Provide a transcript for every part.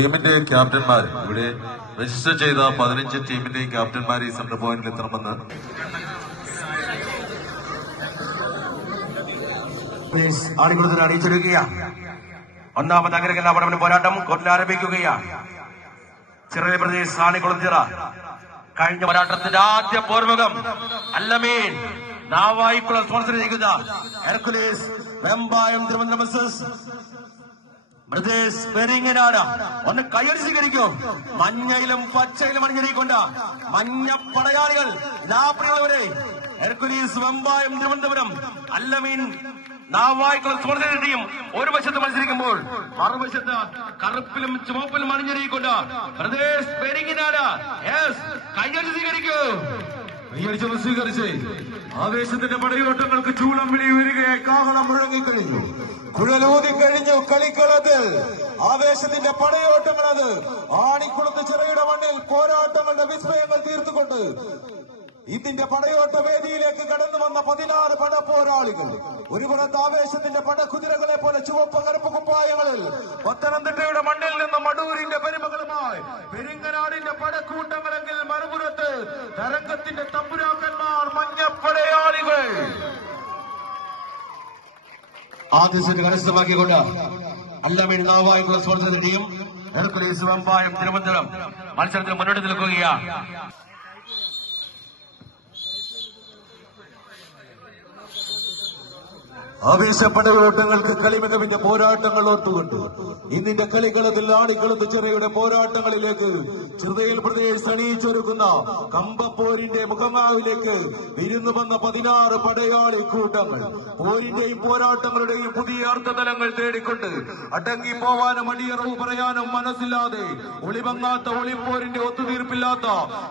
ടീമിന്റെ ക്യാപ്റ്റന്മാർ ഇവിടെ രജിസ്റ്റർ ചെയ്ത 15 ടീമിന്റെയും ക്യാപ്റ്റന്മാർ ഈ സെന്റർ പോയിന്റിൽ എത്തണമെന്ന് ആണിക്കുളത്തിന് അണിയിച്ചെടുക്കുകയാണ്. ഒന്നാമത് അഗ്രകല പടവിന് പോരാട്ടം കൊല്ലം ആരംഭിക്കുകയാണ്. ചെറിയ പ്രദേശ് ആണിക്കുളത്തിറ കഴിഞ്ഞ പോരാട്ടത്തിന്റെ ആദ്യ പോർമുഖം അല്ലമീൻ നാവായിക്കുളം സ്പോൺസർ ചെയ്യുന്ന ഹെർക്കുലീസ് വെമ്പായം തിരുവനന്തപുരം ബ്രദേഴ്സ് പെരിങ്ങനാട് ഒന്ന് കയ്യടി സ്വീകരിക്കും. മഞ്ഞയിലും പച്ചയിലും അണിഞ്ഞിരിക്കൊണ്ട് മഞ്ഞ പടയാളികൾ ലാപ്രിയുള്ളവരെ Hercules Vembayam Thiruvananthapuram Allameen Navayikulam sponsor team ഒരു വശത്ത് മത്സരിക്കുമ്പോൾ മറുവശത്ത് കറുപ്പിലും ചുവപ്പിലും അണിഞ്ഞിരിക്കൊണ്ട് ബ്രദേഴ്സ് പെരിങ്ങനാട് കയ്യടി സ്വീകരിക്കൂ. കയ്യടിച്ചൊന്ന് സ്വീകരിച്ച് ആവേശത്തിന്റെ പടയോട്ടങ്ങൾക്ക് ചൂളം വിളി ഉയരുകയായി കാഹളം മുഴങ്ങിക്കഴിഞ്ഞു. കുഴലൂതി കഴിഞ്ഞു കളിക്കളത്തിൽ ആവേശത്തിന്റെ പടയോട്ടങ്ങളത് ആണിക്കുളത്ത് ചിറയുടെ മണ്ണിൽ പോരാട്ടങ്ങളുടെ വിസ്മയങ്ങൾ തീർത്തുകൊണ്ട് ഇതിന്റെ പടയോട്ട വേദിയിലേക്ക് കടന്നു വന്ന 16 പടപ്പോരാളികൾ. ഒരു പുറത്ത് ആവേശത്തിന്റെ പടക്കുതിരകളെ പോലെ ചുവപ്പ് കറുപ്പ് കുപ്പായങ്ങളിൽ പത്തനംതിട്ടയുടെ മണ്ണിൽ നിന്ന് മടൂരിന്റെ പെരുമകളുമായി പെരിങ്ങനാടിന്റെ പടക്കൂട്ടങ്ങളെങ്കിൽ മറുപുറത്ത് തരംഗത്തിന്റെ തമ്പുരാക്കന്മാർ മഞ്ഞപ്പടയാളികൾ. ആദ്യ സെറ്റ് കരസ്ഥമാക്കിക്കൊണ്ട് Allameen Navayikulam sponsor team Hercules Vembayam Thiruvananthapuram മത്സരത്തിൽ മുന്നോട്ട് നിൽക്കുകയാണ്. ആവേശപ്പടയോട്ടങ്ങൾക്ക് കളിമികവിന്റെ പോരാട്ടങ്ങൾ ഓർത്തുകൊണ്ട് ഇന്നിന്റെ കളികളത്തിൽ ആണിക്കളത്ത് ചെറിയുടെ പോരാട്ടങ്ങളിലേക്ക് ചെറുതയിൽ പ്രദേശ് അണിയിച്ചൊരുക്കുന്ന കമ്പപ്പോരിന്റെ മുഖമാവിലേക്ക് വിരുന്നു വന്ന 16 പടയാളി കൂട്ടങ്ങൾ പോരിന്റെയും പോരാട്ടങ്ങളുടെയും പുതിയ അർത്ഥതലങ്ങൾ തേടിക്കൊണ്ട് അടങ്ങി പോവാനും അടിയറവ് പറയാനും മനസ്സില്ലാതെ ഒളിമങ്ങാത്ത ഒളിപ്പോരിന്റെ ഒത്തുതീർപ്പില്ലാത്ത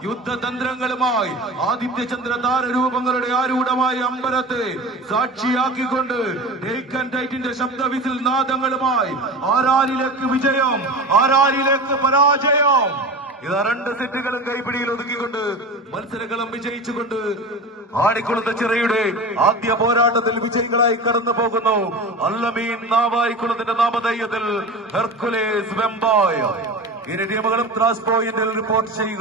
യുദ്ധതന്ത്രങ്ങളുമായി ആദിത്യചന്ദ്ര താരരൂപങ്ങളുടെ ആരൂഢമായ അമ്പലത്തെ സാക്ഷിയാക്കിക്കൊണ്ട് ടൈറ്റിന്റെ ശബ്ദവിസിൽ നാദങ്ങളുമായി ആരാരിലേക്ക് വിജയം ആരാരിലേക്ക് പരാജയം. ഇതാ 2 സെറ്റുകളും കൈപ്പിടിയിൽ ഒതുക്കിക്കൊണ്ട് മത്സരങ്ങളും വിജയിച്ചുകൊണ്ട് ആണിക്കുളത്തെ ചിറയുടെ ആദ്യ പോരാട്ടത്തിൽ വിജയികളായി കടന്നു പോകുന്നു അല്ലമീൻ നാവായിക്കുളത്തിന്റെ നാമധേയത്തിൽ ഹെർക്കുലീസ് വെമ്പായം. ഇരു ടീമുകളും ത്രാസ് പോയിന്റിൽ റിപ്പോർട്ട് ചെയ്യുക.